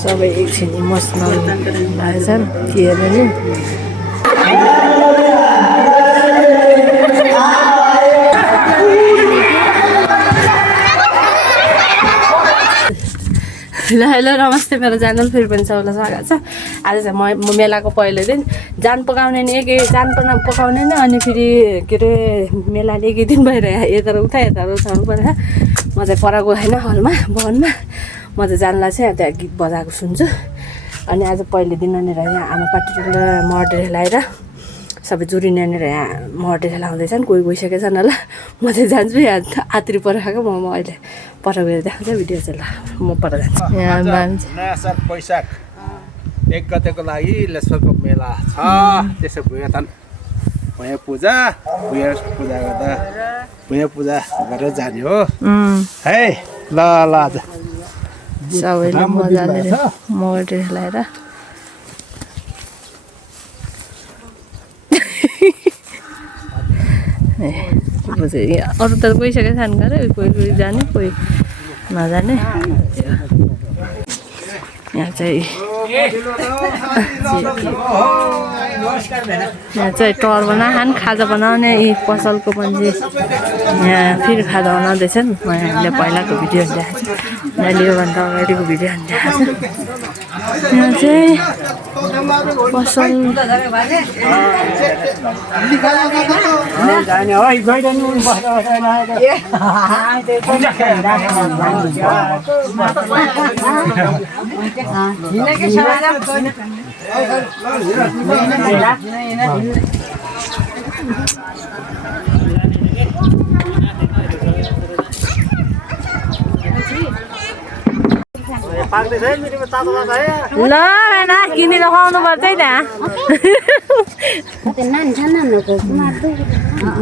सबै एकछिन इमोसनल भएछन् के हेर्नु हेलो नमस्ते मेरो च्यानल फेरि पनि सबैलाई स्वागत छ। आज चाहिँ म मेलाको पहिलो दिन जान पकाउने नि जान पकाउने नि अनि फेरि के अरे मेलाले एकै दिन भइरह्यो यता उठाउनु पऱ्यो। म चाहिँ पर गएको होइन हलमा भवनमा म चाहिँ जानलाई चाहिँ त्यहाँ गीत बजाएको सुन्छु। अनि आज पहिलो दिन अनि यहाँ आमापाटी मर्डेर लाएर सबै जुरी नानीहरू यहाँ मर्डेर लाउँदैछन्। कोही गइसकेछन् होला। म चाहिँ जान्छु यहाँ आत्री परेको म अहिले पर गएर देखाउँछ भिडियो चाहिँ ल म पर जान्छु। यहाँ नयाँ साल वैशाख 1 गतेको लागि लेश्वरको मेला छ। त्यसो भुइँ पूजा गर्दा भुइँ पूजा गरेर जाने हो है। ल आज सबैले मजाले मर्डेर लाएर अरू त गइसकेको छन् गरे कोही जाने कोही नजाने। यहाँ चाहिँ टोर बनाखान खाजा बनाउने यी पसलको मान्छे यहाँ फेरि खाजा बनाउँदैछन्। मैले पहिलाको भिडियो देखाएको छु, मैले योभन्दा अगाडिको भिडियो देखाएको छु। यहाँ चाहिँ पसल ल किनेर खुवाउनु पर्छ है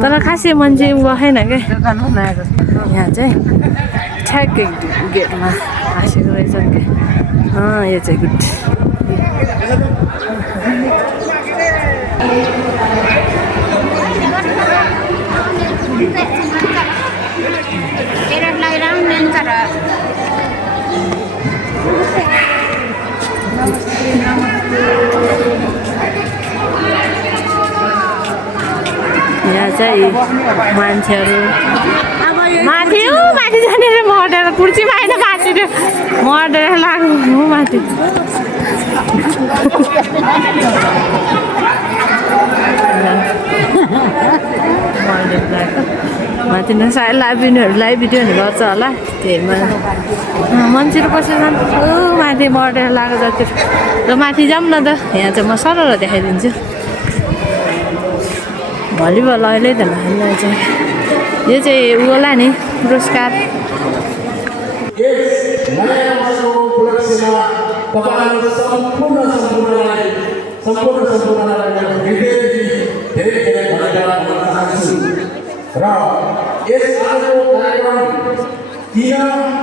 तर खासै मान्छे गएन क्या। यहाँ चाहिँ ठ्याक्कै गेटमा हाँसेको रहेछन् क्या। यो चाहिँ गुड यहाँ चाहिँ मान्छेहरू माथि जाने मर्डेर कुर्सीमा आएर माथि मर्डेर लाग्नु माथि माथि न सायद लाइभ भिडियोहरू गर्छ होला। त्यहीमा मान्छेहरू बसेछन् माथि मर्डेर लाग्यो जति र माथि जाऊँ न त। यहाँ चाहिँ म सरर देखाइदिन्छु भलिबल अहिले त ल चाहिँ यो चाहिँ ऊ होला नि पुरस्कार र यस आजको कार्यक्रम किन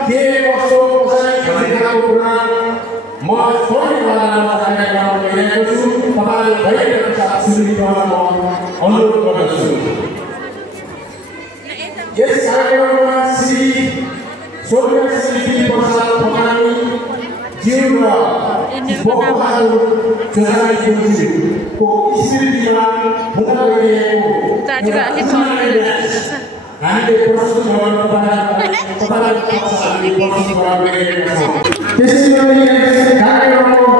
के कस्तो कसरी भनेको कुरा म थोरै बेलामा कार्यक्रम लिएको छु। तपाईले धैर्यका साथ सुनिदिन अनुरोध गर्दछु। यस कार्यक्रममा श्री स्वर्गीय श्री प्रसाद पकानी ज्यू र बहादुर चौधरीज्यूको स्मृतिमा हुन गइरहेको हामीले प्रस्तुत गर्न तपाईँलाई प्रस्तुत गरिरहेका छौँ। त्यसै गरी कार्यक्रमको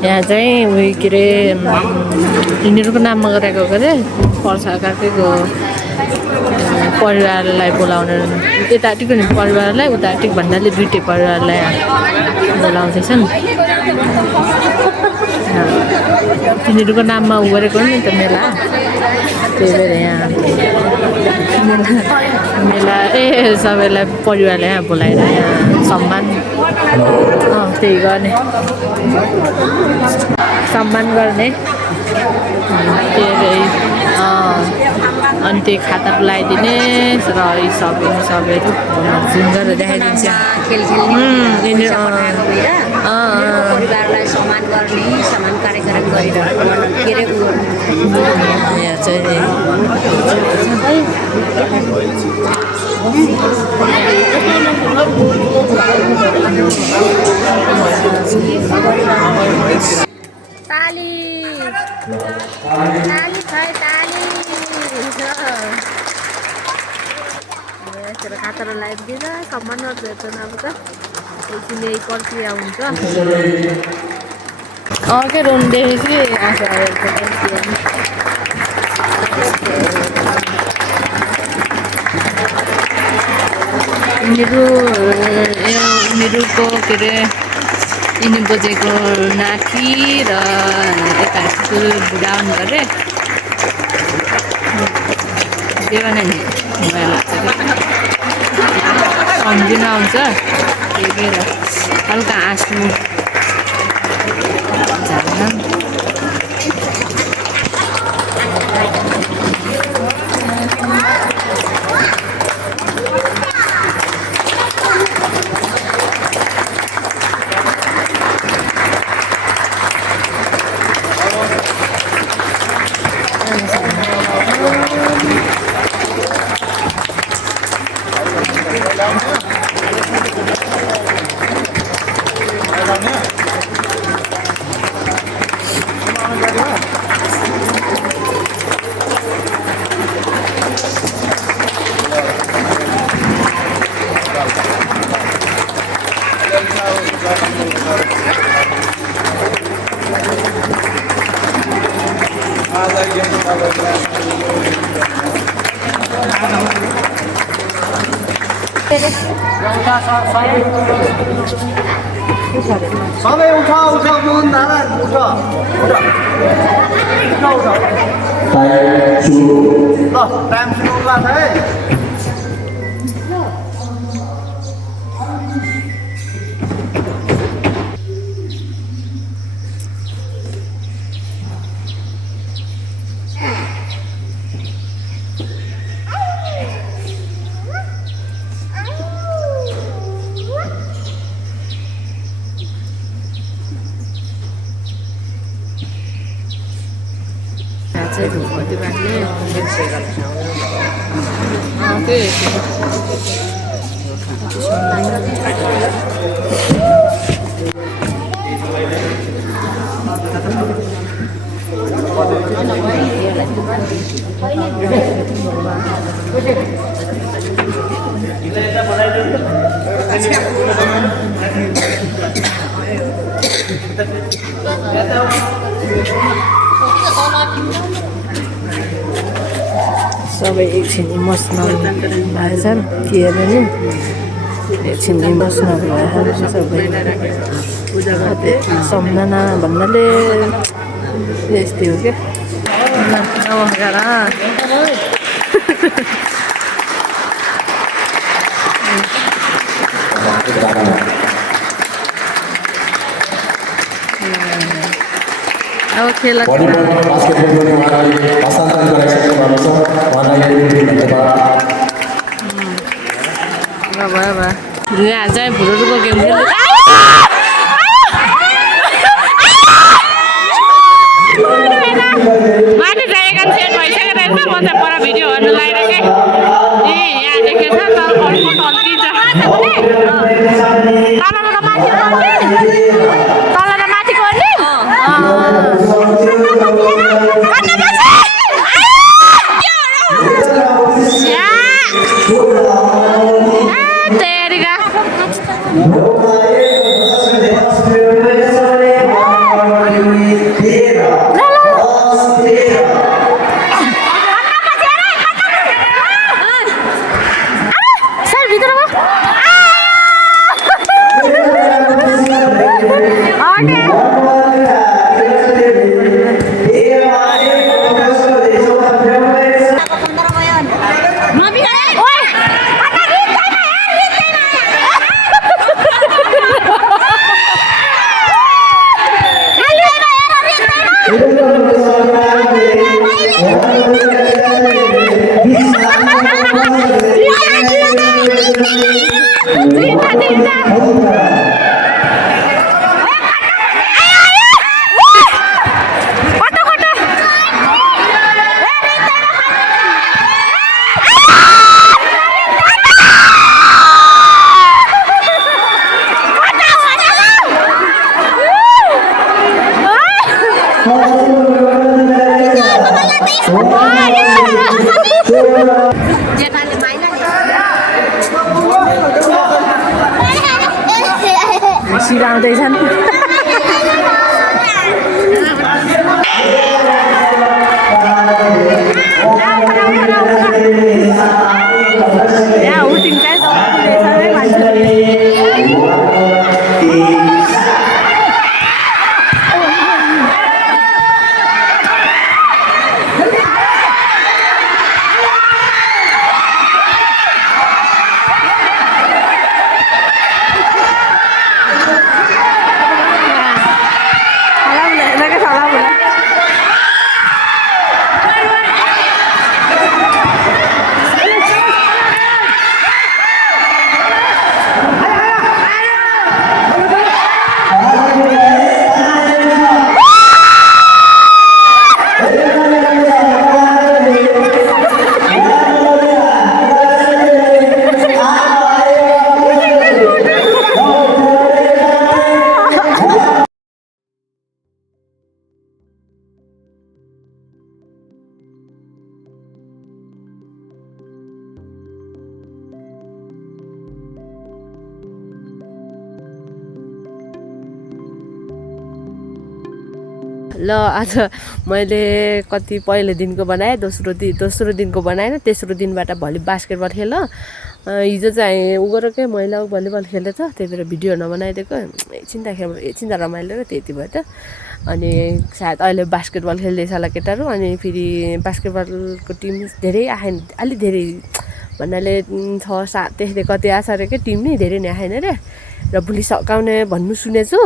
यहाँ चाहिँ उयो के अरे यिनीहरूको नाममा गरेको अरे पर्सा काकीको परिवारलाई बोलाउन यताटिको नि परिवारलाई उताटिक भन्नाले दुइटै परिवारलाई बोलाउँदैछन्। तिनीहरूको नाममा उ गरेको नि त मेला। त्यही भएर यहाँ मेला सबैलाई परिवारलाई यहाँ बोलाएर यहाँ सम्मान त्यही गर्ने सम्मान गर्ने त्यही अनि त्यही खाता लगाइदिने र यी सबैहरू सुन्दर देखाइदिन्छ। गरिरहेको के अरे यहाँ चाहिँ ताली ताली खाए ताली यसरी काटेर लगाइदिन्छ सम्मान नर्छ अब त एकछिन यही प्रक्रिया हुन्छ के रुन्देखेको कि आशा उनीहरूको के अरे यिनी बजेको नाति र यता स्कुल डाउन गरे त्यो नै भएर लाग्छ सम्झिन आउँछ त्यही भएर हल्का आँसु झार्न सबै उठ उठ मोहन नारायण उठ टाइम सुरु ल टाइम सुरु भएको छ है चाहिँ धुपबत्ती बाल्ने सबै एकछिन इमोसनल भएछन् थिएन नि एकछिन इमोसनल भएर सबै सम्झना भन्नाले यस्तै हो क्या नमस्कार अब खेल भलिबल बास्केटबल पनि उहाँले हस्तान्तरण गराइसक्नु भएको छ उहाँलाई धन्यवाद यहाँ चाहिँ भुरुको गेम माथि चाहिएको सेट भइसकेको रहेछ म चाहिँ पर भिडियो हेर्नु लागिरहेको ए यहाँ देखेछ तर अर्को टल्किन्छ तल र माथि गर्ने सिराउँदैछन् यहाँ उटिङ चाहिँ मान्छे ल आज मैले कति पहिलो दिनको बनाएँ दोस्रो दिनको बनाएन तेस्रो दिनबाट भोलि बास्केटबल खेल हिजो चाहिँ उ गरेर के महिला भलिबल खेल्दै छ त्यही भएर भिडियो नबनाइदिएको एकछिन त रमाइलो र त्यति भयो त अनि सायद अहिले बास्केटबल खेल्दैछ होला केटाहरू अनि फेरि बास्केटबलको टिम धेरै आएन अलि धेरै भन्नाले 6-7 त्यस्तै कति आछ अरे के टिम नि धेरै नै आएन रे र भोलि सकाउने भन्नु सुनेछु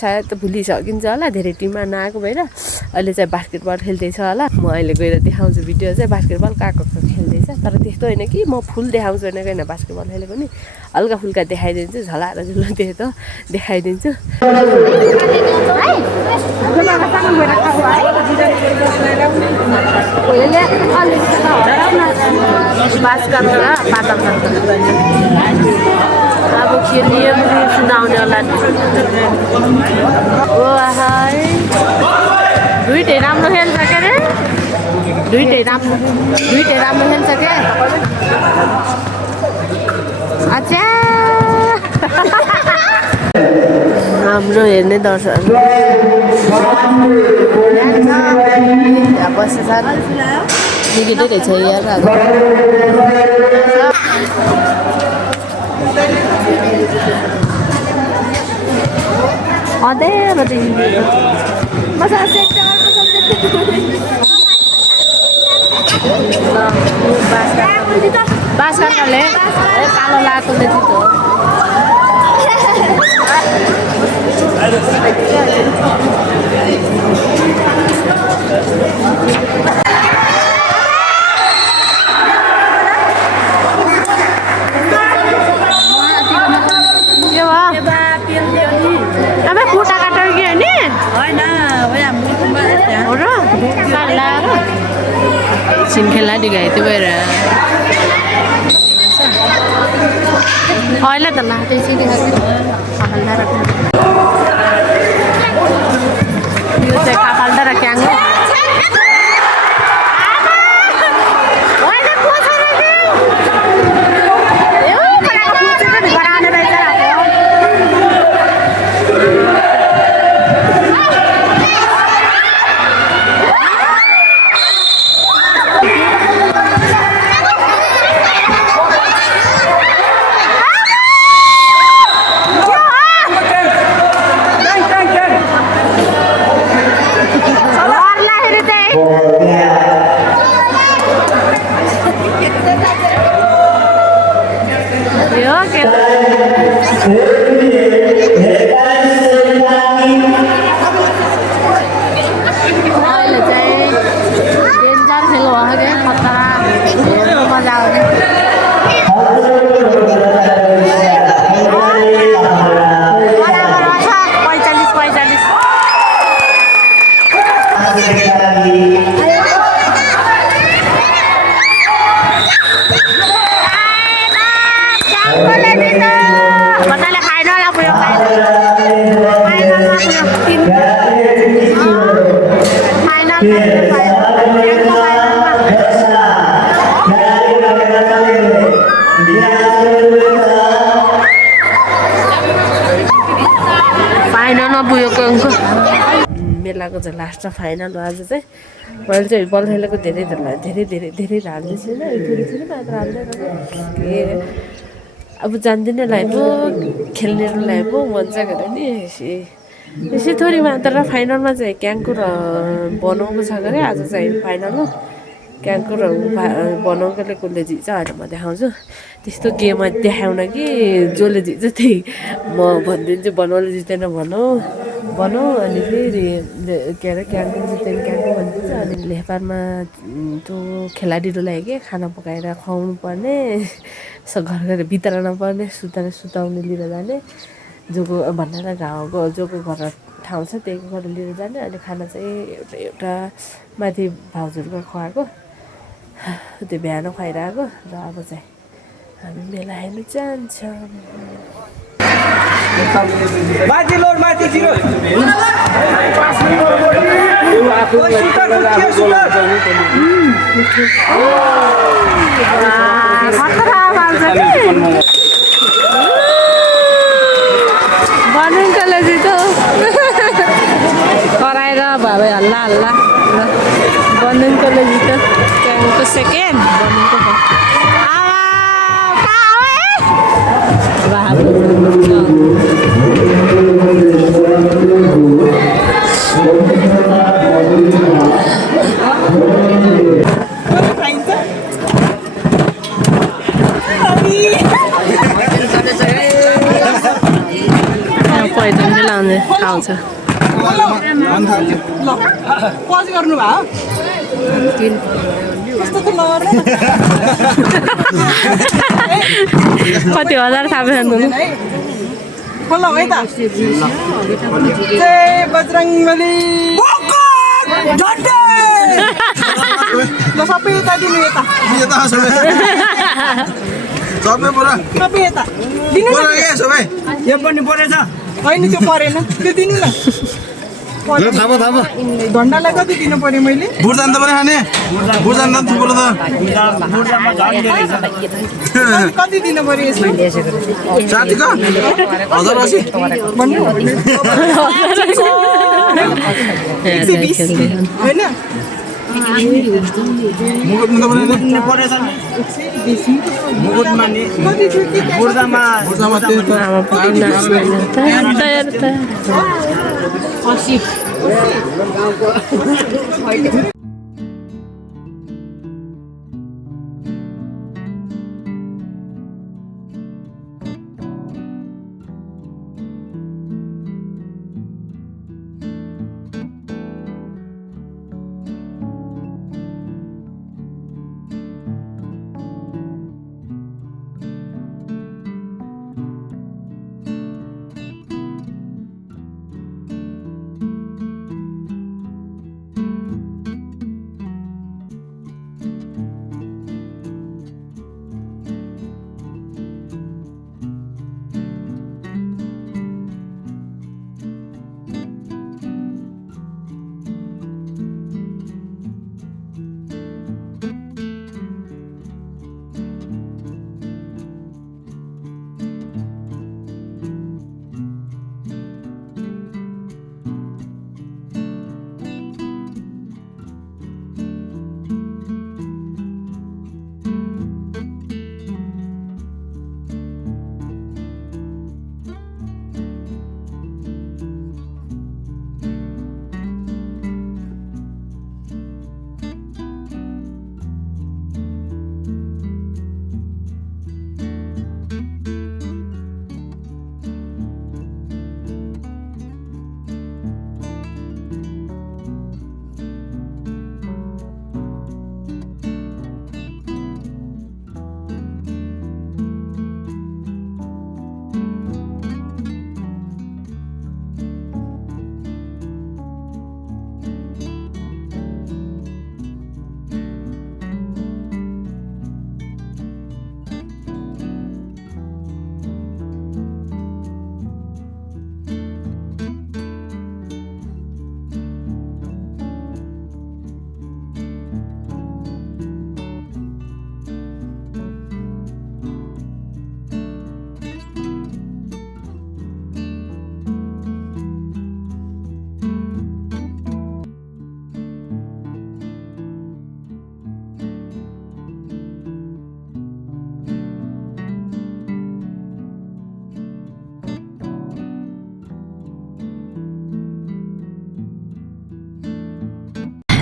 सायद भोलि सकिन्छ होला धेरै टिममा नआएको भएर अहिले चाहिँ बास्केटबल खेल्दैछ होला म अहिले गएर देखाउँछु भिडियो चाहिँ बास्केटबल कहाँ खेल्दैछ तर त्यस्तो होइन कि म फुल देखाउँछु होइन बास्केटबल खेलेको नि हल्का फुल्का देखाइदिन्छु झलाएर झुलो त्यही त देखाइदिन्छु अब खेलियो सुनाउने होला ओ हाय दुइटै राम्रो खेल्छ के अरे दुइटै राम्रो खेल्छ के अच्छा हाम्रो हेर्ने दर्शक बसेछ निकै रहेछ यार अँध्यारो बास काट्नाले कालो लाएको त्यति त खेल्ला डिगाइ त्यो भएर अहिले त लाँदै यो चाहिँ कापाल्दा र क्याङ्गो मेलाको चाहिँ लास्ट र फाइनल हो आज चाहिँ मैले चाहिँ बल खेलेको धेरै धेरै हाल्दै छैन थोरै मात्र हाल्दैन के अब जान्दिनलाई पो खेल्नेहरूलाई पो मजा गरे नि यसै थोरै मात्र फाइनलमा चाहिँ क्याङ्कुर बनाएको छ गरे आज चाहिँ फाइनल हो क्याङ्कुर बनाउनेले कसले जित्छ होइन म देखाउँछु त्यस्तो गेममा देखाउन कि जसले जित्छ त्यही म भनिदिन्छु बनाउनु जित्दैन भनौँ अनि फेरि के अरे क्याङ्कुर जित्दैन क्याङ्कुर भनिदिन्छ अनि लेपारमा त्यो खेलाडीहरूलाई के खाना पकाएर खुवाउनु पर्ने घर भित्र नपर्ने सुताउने लिएर जाने जोको भन्नाले गाउँको जोको घर ठाउँ छ त्यही घर लिएर जाने अनि खाना चाहिँ एउटा माथि भाउजूहरूको खुवाएको त्यो बिहान खुवाइरहेको र अब चाहिँ हामी मेला हेर्नु जान्छौँ माथि लोड माथि जिरो बनुङ्कले जित्यो कराएर भयो हल्ला बनुङ्कले जित्यो त्यहाँको सेकेन्ड बनुङ्को पैदल मिलाउने आउँछ कति हजार थाहा खोला है त जय बजरङ्गबली ल सबै यता दिनु यता सबै यता दिनु यो पनि परेछ होइन त्यो परेन त्यो दिनु न झन्डालाई कति दिनु पर्यो मैले बुर्जान त पनि खाने बुर्जान त थुप्रो त कति दिनु पर्यो यसमा साथीको 1080 भन्नु 120 होइन मुकुटमा त पनि परेछ मुकुटमा नि कति थियो कि बुर्जामा तयार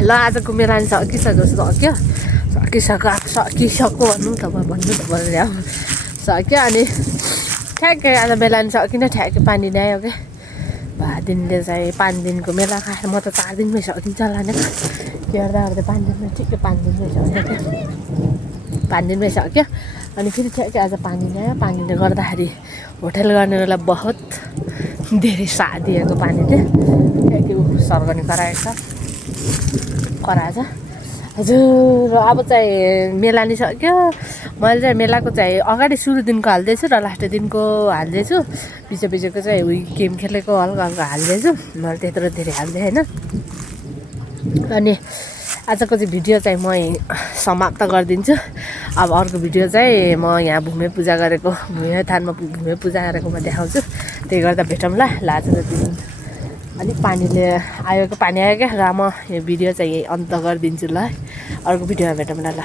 ल आजको मेला नि सकिसक्यो भनौँ त भन्नु त पर्यो अब सक्यो अनि ठ्याक्कै आज मेला नि सकिन ठ्याक्कै पानी नै आयो क्या 5 दिनले चाहिँ 5 दिनको मेला खाएर म त 4 दिनमै सकिन्छ होला नि हेर्दा 5 दिनमै ठिकै 5 दिनमै सक्यो क्या 5 दिनमै सक्यो अनि फेरि ठ्याक्कै आज पानी नै आयो पानीले गर्दाखेरि होटल गर्नेलाई बहुत धेरै साथ दिएको पानीले ठ्याक्कै सर्गनी कराएछ हजुर अब चाहिँ मेला नि सक्यो मैले चाहिँ मेलाको चाहिँ अगाडि सुरु दिनको हाल्दैछु र लास्ट दिनको हाल्दैछु पिछेको चाहिँ उयो गेम खेलेको हल्का हल्का हाल्दैछु मैले त्यत्रो धेरै हाल्दै होइन अनि आजको चाहिँ भिडियो चाहिँ म समाप्त गरिदिन्छु अब अर्को भिडियो चाहिँ म यहाँ भूमि पूजा गरेको भूमि थानमा भूमि पूजा गरेकोमा देखाउँछु त्यही गर्दा भेटौँ ल आजको दिन अलिक पानीले आयो पानी आयो क्या र म यो भिडियो चाहिँ यही अन्त गरिदिन्छु ल अर्को भिडियोमा भेटौँ ल